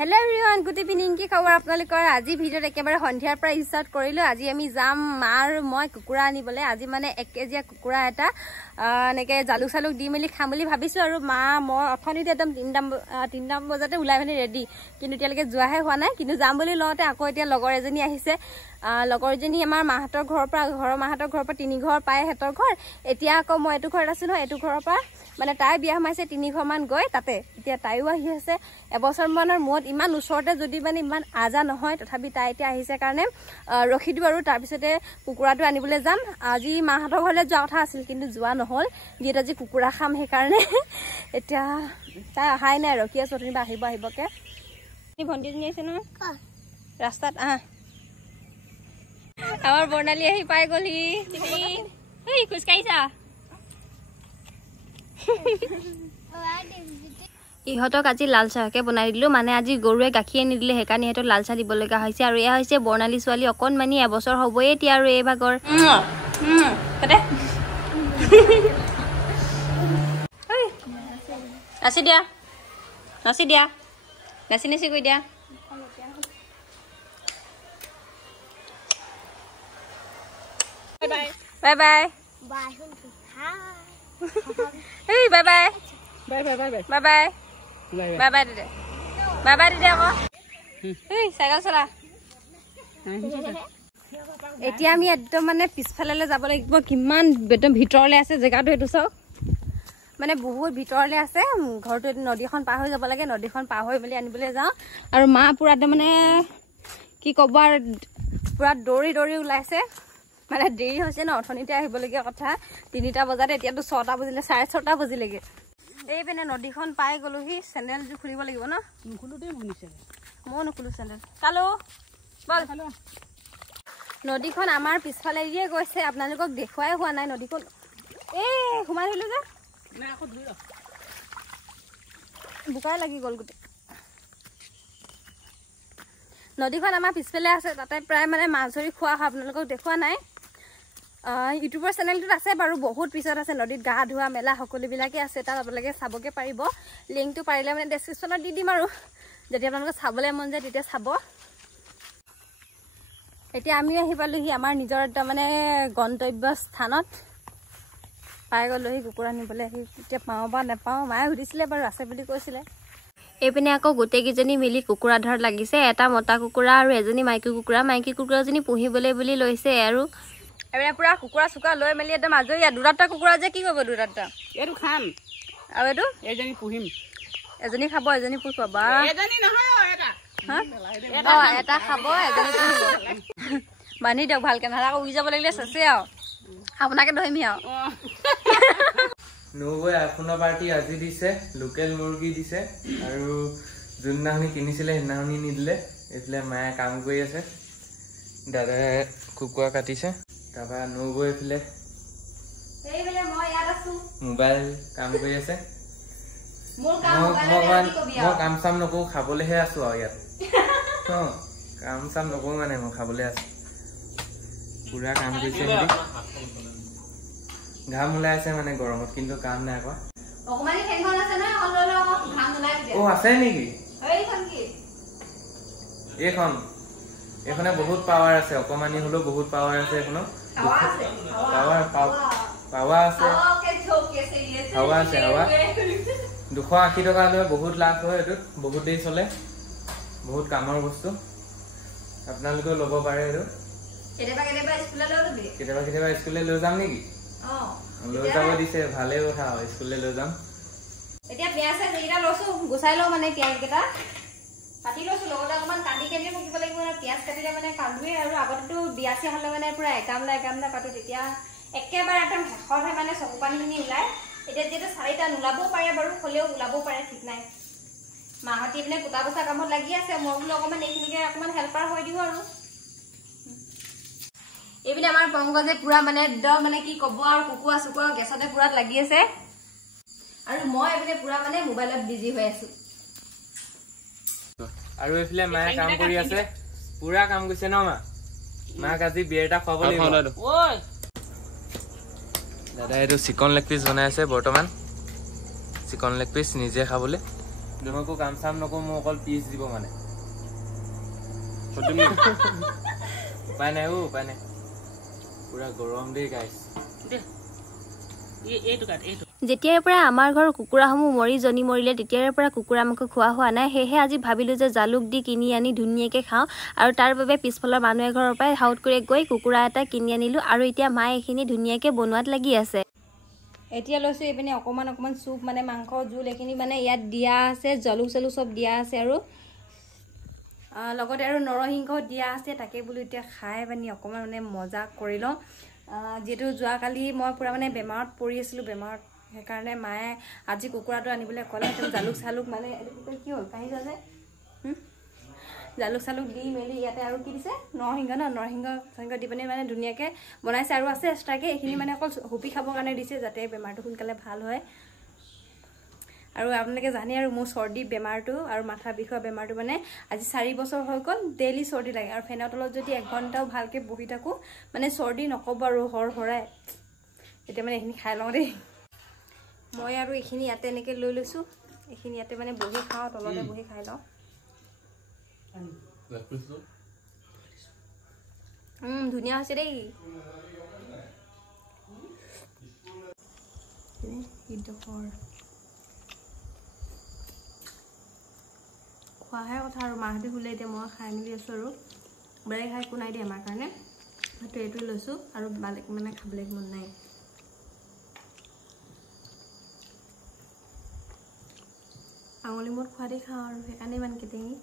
Hello everyone, good evening. কি খবৰ আপোনালোকৰ? আজি ভিডিঅ একেবাৰে সন্ধিয়াৰ পৰা ষ্টাৰ্ট কৰিলো। আজি আমি যাম মাৰ মই কুকুৰা আনিবলৈ। আজি মানে 1 কেজি কুকুৰা এটা নেকে জালুক চালুক দি মেলি খাম বুলি ভাবিছো আৰু মা মই অথনিতে একদম 3টা বজাতে ওলাই মানে ৰেডি, কিন্তু এতিয়ালৈকে যোৱাহে হোৱা নাই। কিন্তু যাম বুলি লওঁতে আকৌ এতিয়া লগৰ এজনী আহিছে। লগৰজনী আমাৰ মাহঁতৰ ঘৰৰ পৰা 3 ঘৰ পায় হেতৰ ঘৰ। এতিয়া আকৌ মই এটো ঘৰত আছো নহয়, এটো ঘৰৰ পৰা মানে তাই বিয়া সোমাইছে 3 ঘৰ মান গৈ তাতে। এতিয়া তাইও আহি আছে এবছৰ মানৰ মূৰত, ইমান ওচৰতে যদি মানে ইমান আজা নহয়, তথাপি তাই এতিয়া আহিছে কাৰণে ৰখি দিও আৰু তাৰপিছতে কুকুৰাটো আনিবলৈ যাম। আজি মাহঁতৰ ঘৰলৈ যোৱা কথা আছিল, কিন্তু যোৱা নহল, যিহেতু আজি কুকুৰা খাম সেইকাৰণে। এতিয়া তাই অহাই নাই, ৰখি আছো অথনিবা আহিবকে। ভণ্টিজনী আহিছে নহয় ৰাস্তাত। আমাৰ বৰ্ণালী আহি পাই গ'লহি। খোজকাঢ়িছা? ইহঁতক আজি লাল চাহকে বনাই দিলো, মানে আজি গৰুৱে গাখীৰ নিদিলে সেইকাৰণে ইহঁতক লাল চাহ দিব লগা হৈছে। আৰু এয়া হৈছে বৰ্ণালী ছোৱালী অকণমানি, এবছৰ হ'বই এতিয়া আৰু এই ভাগৰ। নাচি দিয়া, নাচি দিয়া, নাচি নাচি কৈ দিয়া। Bye bye bye bye bye bye bye bye bye bye bye bye দিদে, bye bye দিদে আকৌ। চাইকেল চলা। এতিয়া আমি একদম মানে পিছফালে যাব লাগিব। কিমান একদম ভিতৰলে আছে জেগাটো, এইটো চাওক, মানে বহুত ভিতৰলে আছে ঘৰটো। নদীখন পাৰ হৈ যাব লাগে, নদীখন পাৰ হৈ মেলি আনিবলৈ যাওঁ। আৰু মা পুৰা মানে কি ক'ব আৰু পুৰা দৌৰি দৌৰি ওলাইছে। মানে দেৰি হৈছে ন, অথনিতে আহিবলগীয়া কথা 3টা বজাত, এতিয়াতো 6টা বাজিলে, 6:30 বাজিলেগে। এই পিনে নদীখন পাই গলোহি। চেণ্ডেলযোৰ খুলিব লাগিব ন, ময়ো নুখুলো চেণ্ডেল। চালো বল। নদীখন আমাৰ পিছফালে দিয়ে গৈছে, আপোনালোকক দেখুৱাই হোৱা নাই নদীখন। সোমাই ধৰিলো যে বোকাই লাগি গ'ল গোটেই। নদীখন আমাৰ পিছফালে আছে, তাতে প্ৰায় মানে মাছ ধৰি খোৱা হয়, আপোনালোকক দেখুওৱা নাই। ইউটিউবৰ চেনেলটোত আছে বাৰু, বহুত পিছত আছে। নদীত গা ধোৱা মেলা সকলোবিলাকে আছে, তাত আপোনালোকে চাবগে পাৰিব। লিংকটো পাৰিলে মানে ডেছক্ৰিপশ্যনত দি দিম, আৰু যদি আপোনালোকে চাবলৈ মন যায় তেতিয়া চাব। এতিয়া আমিও আহি পালোহি আমাৰ নিজৰ এটা মানে গন্তব্য স্থানত। পাই গ'লোহি কুকুৰা নিবলৈ। আহি এতিয়া পাওঁ বা নাপাওঁ, মায়ে সুধিছিলে বাৰু, আছে বুলি কৈছিলে। এইপিনে আকৌ গোটেইকেইজনী মিলি কুকুৰা ধৰাত লাগিছে। এটা মতা কুকুৰা আৰু এজনী মাইকী কুকুৰা। মাইকী কুকুৰাজনী পুহিবলৈ বুলি লৈছে। আৰু এইপিনে পুৰা কুকুৰা চুকুৰা লৈ মেলি একদম আজৰি। 2টা কুকুৰা যে কি কৰিব? 2টা এইটো খাম, আৰু এইটো এজনী পুহিম। এজনী খাব, এজনী পুহিব। বা এটা খাব, এজনী পুহিব। বান্ধি দিয়ক ভালকে, নহ'লে আকৌ উৰি যাব লাগিলে চেচে আৰু আপোনাকে ধৰিমি আৰু। নৌবৈ আপোনাৰ পাৰ্টি আজি দিছে, লোকেল মুৰ্গী দিছে। আৰু যোনদিনাখনি কিনিছিলে সেইদিনাখনি নিদিলে। এইফালে মায়ে কাম কৰি আছে, দাদাই কুকুৰা কাটিছে। তাৰপৰা নৌবৈ এইফালে মোবাইল কাম কৰি আছে। মই কাম চাম নকৰো, খাবলৈহে আছো আৰু ইয়াত। কাম চাম নকৰো, মানে মই খাবলৈ আছো। পুৰা কাম কৰিছে, ঘাম ওলাই আছে মানে গৰমত, কিন্তু কাম নাই কৰা। আছে নেকি? এইখনে বহুত পাৱাৰ আছে, অকমানি হলেও বহুত পাৱাৰ আছে। এইখনত পাৱাৰ আছে, হাৱা আছে। হাৱা 280 টকা লৈ বহুত লাভ হয়। এইটোত বহুত দেৰি চলে, বহুত কামৰ বস্তু। আপোনালোকেও ল'ব পাৰে। এইটো কেতিয়াবা স্কুললৈ লৈ যাম নেকি? লৈ যাব দিছে, ভালে কথা। স্কুললৈ লৈ যাম। এতিয়া পিয়াজ যেইটা লৈছো গুচাই লওঁ, মানে পিয়াজ কেইটা কাটি লৈছো, লগতে অকমান কাটি থাকিব লাগিব। পিয়াজ কাটিলে মানে কান্দুৱে, আৰু আগতেতো বিয়া চিয়া হলে মানে পুৰা একামলা কাটো, তেতিয়া একেবাৰে একদম শেষতহে মানে চকু পানীখিনি ওলাই। এতিয়া যিহেতু 4টা নোলাবও পাৰে বাৰু, হ'লেও ওলাবও পাৰে, ঠিক নাই। মাহঁতি মানে কুটা বচা কামত লাগি আছে, মই বোলো অকমান এইখিনিকে অকমান হেল্পাৰ হৈ দিওঁ আৰু। এইপিনে আমাৰ পংকজে পুৰা মানে একদম মানে কি ক'ব আৰু, কুকুৰা চুকুৰা গেছতে পুৰা লাগি আছে। আৰু মই এইপিনে পুৰা মানে মোবাইলত বিজি হৈ আছো। আৰু এইফালে মায়ে কাম কৰি আছে, পুৰা কাম কৰিছে ন মা? মাক আজি বিয়েৰ এটা খুৱাব লাগিব। দাদা এইটো চিকন লেগ পিচ বনাই আছে বৰ্তমান। চিকন লেগ পিচ নিজে খাবলৈ। মই একো কাম চাম নকৰোঁ, মোক অকল পিচ দিব মানে। উপায় নাই উপায় নাই, পুৰা গৰম দেই গাইছ। যেতিয়াৰ পৰা আমাৰ ঘৰৰ কুকুৰাসমূহ জনী মৰিলে তেতিয়াৰ পৰা কুকুৰা আমাক খোৱা হোৱা নাই। সেয়েহে আজি ভাবিলোঁ যে জালুক দি কিনি আনি ধুনীয়াকৈ খাওঁ, আৰু তাৰ বাবে পিছফালৰ মানুহ এঘৰৰ পৰাই হাউত কৰি গৈ কুকুৰা এটা কিনি আনিলোঁ, আৰু এতিয়া মায়ে এইখিনি ধুনীয়াকৈ বনোৱাত লাগি আছে। এতিয়া লৈছোঁ এইপিনে অকণমান চুপ মানে মাংসৰ জোল, এইখিনি মানে ইয়াত দিয়া আছে, জালুক চালুক চব দিয়া আছে, আৰু লগতে আৰু নৰসিংহ দিয়া আছে। তাকে বোলো এতিয়া খাই পানি অকণমান মানে মজা কৰি লওঁ। যিহেতু যোৱাকালি মই পূৰা মানে বেমাৰত পৰি আছিলোঁ, বেমাৰত, সেইকাৰণে মায়ে আজি কুকুৰাটো আনিবলৈ ক'লে। জালুক চালুক মানে কি হ'ল কাঢ়ি যোৱা যে, জালুক চালুক দি মেলি ইয়াতে আৰু কি দিছে, নৰসিংহ দি পিনে মানে ধুনীয়াকৈ বনাইছে, আৰু আছে এক্সট্ৰাকৈ। এইখিনি মানে অকল হুপি খাবৰ কাৰণে দিছে, যাতে বেমাৰটো সোনকালে ভাল হয়। আৰু আপোনালোকে জানে আৰু মোৰ চৰ্দি বেমাৰটো আৰু মাথা বিষোৱা বেমাৰটো মানে আজি 4 বছৰ হৈ গ'ল, ডেইলি চৰ্দি লাগে। আৰু ফেনৰ তলত যদি 1 ঘণ্টাও ভালকৈ বহি থাকোঁ মানে চৰ্দি নক'ব আৰু হৰাই। এতিয়া মানে এইখিনি খাই লওঁ দেই। মই আৰু এইখিনি ইয়াতে এনেকৈ লৈ লৈছোঁ, এইখিনি ইয়াতে মানে বহি খাওঁ, তলতে বহি খাই লওঁ। ধুনীয়া হৈছে দেই। খোৱাহে কথা, আৰু মাহঁতে শুলে, এতিয়া মই খাই মেলি আছোঁ। আৰু বেলেগ খাই একো নাই দেই আমাৰ কাৰণে, এইটোৱে লৈছোঁ, আৰু বেলেগ মানে খাবলৈ মন নাই। আঙুলি মূৰত খোৱা দি খাওঁ, আৰু সেইকাৰণে ইমান কেটেঙি।